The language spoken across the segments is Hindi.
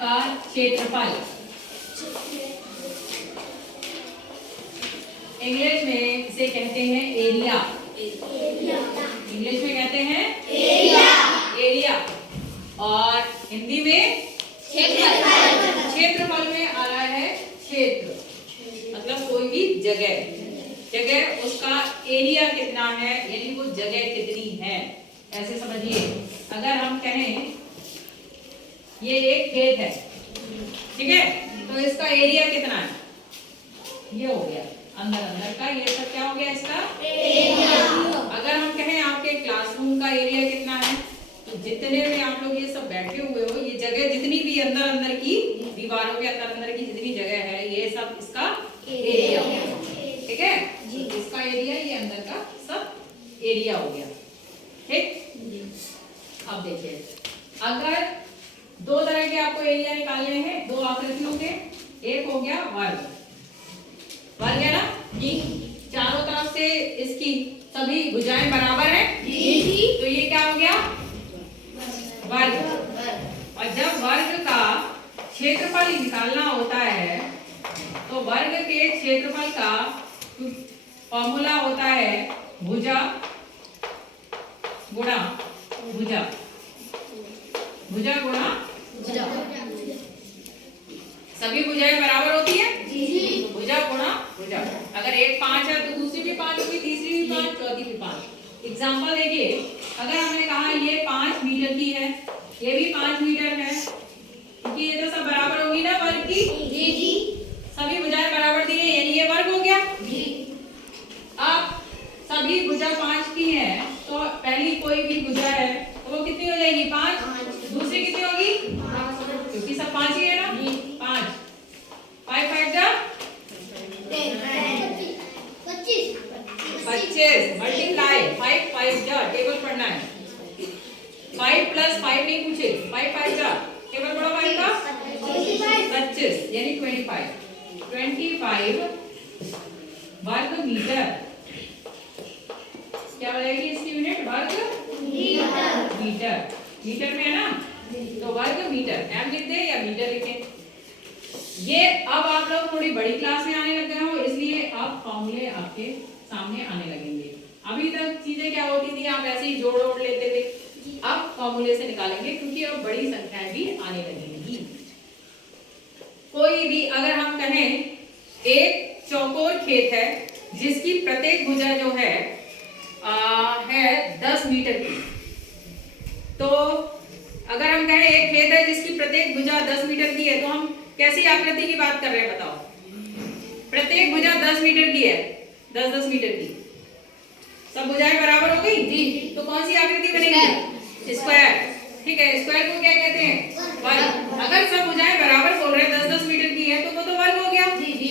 आपका क्षेत्रफल। इंग्लिश में इसे कहते हैं एरिया। इंग्लिश में कहते हैं एरिया और हिंदी में क्षेत्रफल में आ रहा है क्षेत्र, मतलब कोई भी जगह उसका एरिया कितना है, यानी वो जगह कितनी है। ऐसे समझिए, अगर हम कहें ये एक खेत है, ठीक है, तो इसका एरिया कितना है, ये हो गया अंदर का, ये सब क्या हो गया इसका एरिया। अगर हम कहें आपके क्लासरूम का एरिया कितना है, तो जितने में आप लोग ये सब बैठे हुए हो, ये जगह जितनी भी अंदर की दीवारों के अंदर की जितनी जगह है, ये सब इसका एरिया हो गया, ठीक है जी। इसका एरिया, ये अंदर का सब एरिया हो गया, ठीक। अब देखिए, अगर दो तरह के आपको एरिया निकालने हैं, दो आकृतियों के, एक हो गया वर्ग है ना जी, चारों तरफ से इसकी सभी भुजाएं बराबर है जी, तो ये क्या हो गया वर्ग। और जब वर्ग का क्षेत्रफल निकालना होता है, तो वर्ग के क्षेत्रफल का फॉर्मूला होता है भुजा गुणा भुजा, भुजा गुणा भुजा। सभी भुजाएं बराबर होती है जी, तो भुजा गुणा भुजा। अगर एक 5 है तो दूसरी भी 5 होगी, तीसरी भी 5, चौथी भी 5। एग्जांपल देखिए, अगर हमने कहा ये 5 मीटर की है, ये भी 5 मीटर है, क्योंकि ये तो सब बराबर होगी ना वर्ग की जी, सभी भुजाएं बराबर दी है, यानी ये वर्ग हो गया जी। अब सभी भुजा 5 की है, तो पहली कोई भी भुजा है तो वो कितनी हो जाएगी 5, दूसरी कितनी होगी 5, क्योंकि सब 5 ही है ना 5, 5 5 जा 25, मल्टीप्लाई 5 5 जा, टेबल पढ़ना है, 5 प्लस 5 नहीं पूछे, 5 5 जा, टेबल पढ़ो 5 का 25, यानी 25 वर्ग मीटर। क्या हो जाएगी इसकी यूनिट वर्ग मीटर, मीटर में है ना, तो वर्ग मीटर, एम लिख दे या मीटर लिखे। ये अब आप लोग थोड़ी बड़ी क्लास में आने लग गए हो, इसलिए अब फॉर्मूले आपके सामने आने लगेंगे। अभी तक चीजें क्या होती थी, आप ऐसे ही जोड़ लेते थे, अब फॉर्मूले से निकालेंगे, क्योंकि अब बड़ी संख्याएं भी आने लगेंगी। कोई भी अगर हम कहें एक चौकोर खेत है, जिसकी प्रत्येक भुजा जो है 10 मीटर की, तो अगर हम कहें एक खेत है जिसकी प्रत्येक भुजा 10 मीटर की है, तो हम कैसी आकृति की बात कर रहे हैं बताओ। प्रत्येक भुजा 10 मीटर की है, 10 मीटर की, सब भुजाएं बराबर हो गई जी, तो कौन सी आकृति बनेगी स्क्वायर, ठीक है। स्क्वायर को क्या कहते हैं वर्ग। अगर सब भुजाएं बराबर बोल रहे हैं 10 मीटर की है, तो वो तो वर्ग हो गया जी।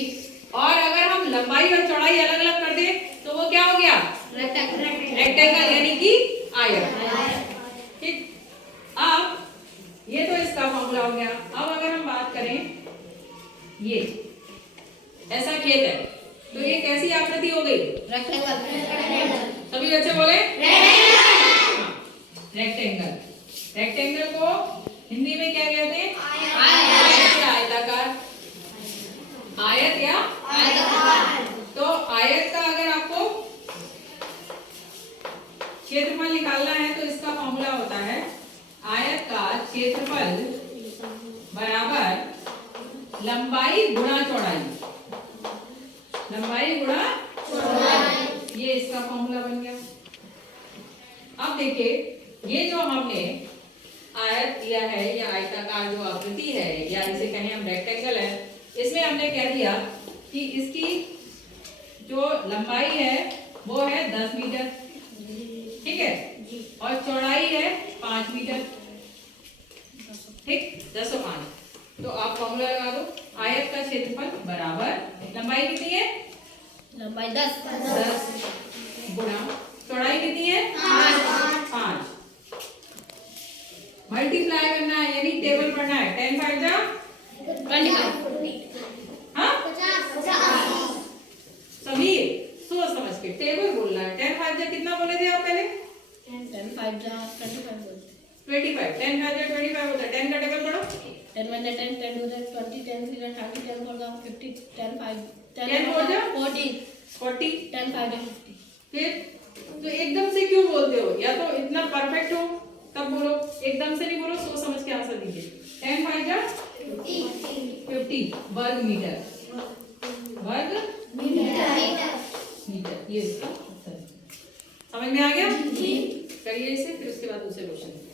और अगर हम लंबाई और चौड़ाई अलग अलग कर दें, तो वो क्या हो गया रेक्टेंगल, यानी कि आयत, ठीक। अब ये तो इसका फॉर्मूला हो गया। अब अगर हम बात करें, ये ऐसा खेत है, तो ये कैसी आकृति हो गई रेक्टेंगल, सभी बच्चे बोले रेक्टेंगल। रेक्टेंगल को हिंदी में क्या कहते हैं आयत या आयताकार, आयत या आयताकार। तो आयत का अगर आपको क्षेत्रफल निकालना है, तो इसका फॉर्मूला होता है आयत का क्षेत्रफल बराबर लंबाई गुणा चौड़ाई, लंबाई गुणा चौड़ाई, ये इसका फॉर्मूला बन गया। अब देखिए, ये जो हमने आयत लिया है या आयताकार जो आकृति है, या इसे कहें हम रेक्टेंगल है, इसमें हमने कह दिया कि इसकी जो लंबाई है वो है 10 मीटर, ठीक है, और चौड़ाई है 5 मीटर, ठीक, 10 और 5। तो आप फॉर्मूला लगा दो, आयत का क्षेत्रफल बराबर लंबाई कितनी है, लंबाई 10 गुणा चौड़ाई कितनी है 5, मल्टीप्लाई करना है, यानी टेबल पढ़ना है। 10 5 जा 25, हाँ सभी सोच समझ के टेबल बोलना है। 10 5 जा कितना बोले थे आप पहले, 10 5 जा 25 बोलते, 25, 10 5 जा 25 होता है। 10 का टेबल पढ़ो, 10 1 10, 10 to the 20, 10 to the 30, 10 for the 50, 10, 5, 10 10 for for the the 40, 40 10, 5 to 50. फिर तो एकदम से क्यों बोलते हो? या तो इतना परफेक्ट हो तब बोलो, एकदम से नहीं बोलो, सोच समझ के आंसर दीजिए। 10 5 जा 50 वर्ग मीटर, वर्ग मीटर, ये इसका उत्तर है। समझ में आ गया? करिए इसे, फिर उसके बाद दूसरे क्वेश्चन।